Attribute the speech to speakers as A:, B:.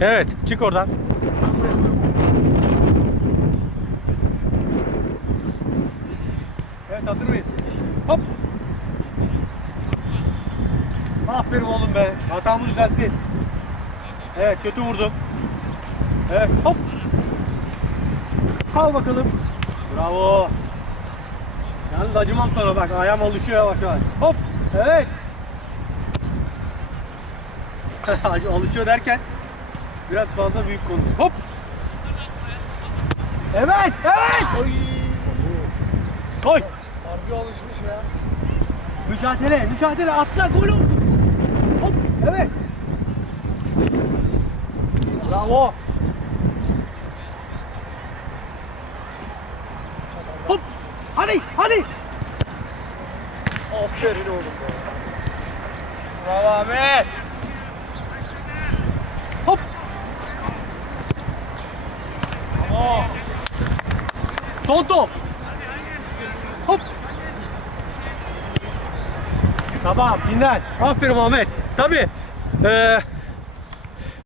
A: Evet, çık oradan. Evet, hazır mıyız? Hop! Aferin oğlum be. Hatamı düzeltti. Evet, kötü vurdum. Evet, hop! Kal bakalım. Bravo. Yalnız acımam sonra bak ayağım alışıyor yavaş yavaş. Hop! Evet. Alışıyor derken biraz fazla büyük konuş. Hop! Evet! Evet! Oy! Koy!
B: Harbi alışmış ya.
A: Mücadele, mücadele atla gol oldu. Hop, evet. Bravo. Hop, hadi, hadi.
B: Aferin oğlum.
A: Bravo Ahmet. Hop. Bravo. Son top. Hop. Tamam dinlen. Aferin Ahmet. Tabii. Ee,